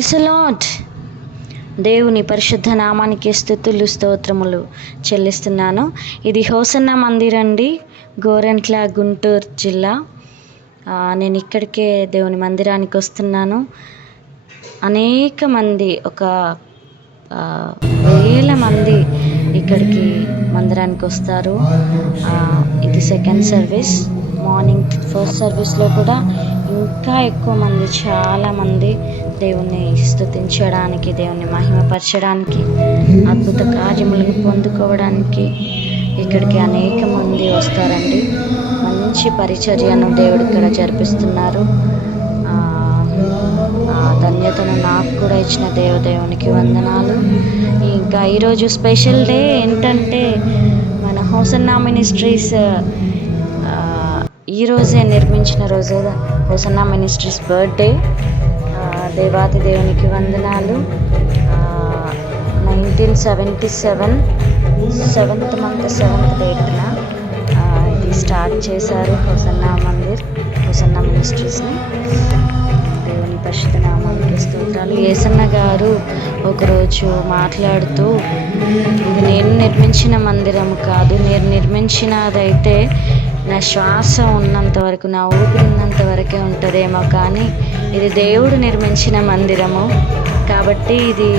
Praise the lord. దేవుని పరిశుద్ధ నామానికి స్తుతులు స్తోత్రములు చెల్లిస్తున్నాను. ఇది హోసన్న మందిర్ అండి, గోరెంట్ల, గుంటూరు జిల్లా. నేను ఇక్కడికే దేవుని మందిరానికి వస్తున్నాను. అనేక మంది, ఒక వేల మంది ఇక్కడికి మందిరానికి వస్తారు. ఇది సెకండ్ సర్వీస్. మార్నింగ్ ఫస్ట్ సర్వీస్లో కూడా ఇంకా ఎక్కువ మంది, చాలామంది దేవుణ్ణి స్తుతించడానికి, దేవుణ్ణి మహిమపరచడానికి, అద్భుత కార్యములను పొందుకోవడానికి ఇక్కడికి అనేక మంది వస్తారండి. మంచి పరిచర్యను దేవుడు ఇక్కడ జరిపిస్తున్నారు. ధన్యతను నాకు కూడా ఇచ్చిన దేవునికి వందనాలు. ఇంకా ఈరోజు స్పెషల్ డే ఏంటంటే, మన హోసన్నా మినిస్ట్రీస్ ఈరోజే నిర్మించిన రోజు హోసన్నా మినిస్ట్రీస్ బర్త్డే. దేవాది దేవునికి వందనాలు. 1977 7th month 7th date ఇది స్టార్ట్ చేశారు హోసన్నా మందిర్, హోసన్నా మినిస్ట్రీస్ని. దేవుని పరిశుద్ధ నామానికి స్తోత్రాలు. యేసన్న గారు ఒకరోజు మాట్లాడుతూ, ఇది నేను నిర్మించిన మందిరం కాదు, నేను నిర్మించినదైతే నా శ్వాస ఉన్నంత వరకు, నా ఊపిరి ఉన్నంత వరకే ఉంటుందేమో, కానీ ఇది దేవుడు నిర్మించిన మందిరము కాబట్టి ఇది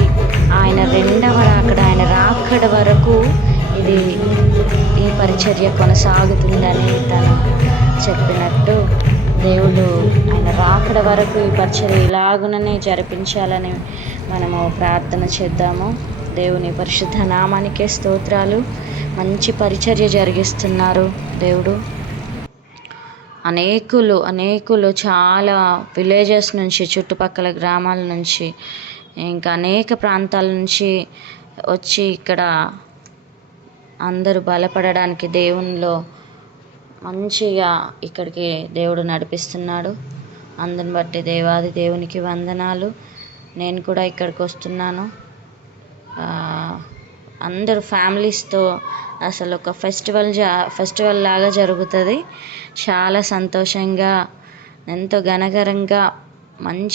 ఆయన రెండవ రాకడ, ఆయన రాకడ వరకు ఈ పరిచర్య కొనసాగుతుందని తను చెప్పినట్టు, దేవుడు ఆయన రాకడ వరకు ఈ పరిచర్య ఇలాగుననే జరిపించాలని మనము ప్రార్థన చేద్దాము. దేవుని పరిశుద్ధ నామానికే స్తోత్రాలు. మంచి పరిచర్య జరిగిస్తున్నారు దేవుడు. అనేకులు చాలా విలేజెస్ నుంచి, చుట్టుపక్కల గ్రామాల నుంచి, ఇంకా అనేక ప్రాంతాల నుంచి వచ్చి ఇక్కడ అందరూ బలపడడానికి, దేవునిలో మంచిగా ఇక్కడికి దేవుడు నడిపిస్తున్నాడు. అందుని బట్టి దేవాది దేవునికి వందనాలు. నేను కూడా ఇక్కడికి వస్తున్నాను. అందరూ ఫ్యామిలీస్తో అసలు ఒక ఫెస్టివల్ లాగా జరుగుతుంది. చాలా సంతోషంగా, ఎంతో ఘనకరంగా, మంచి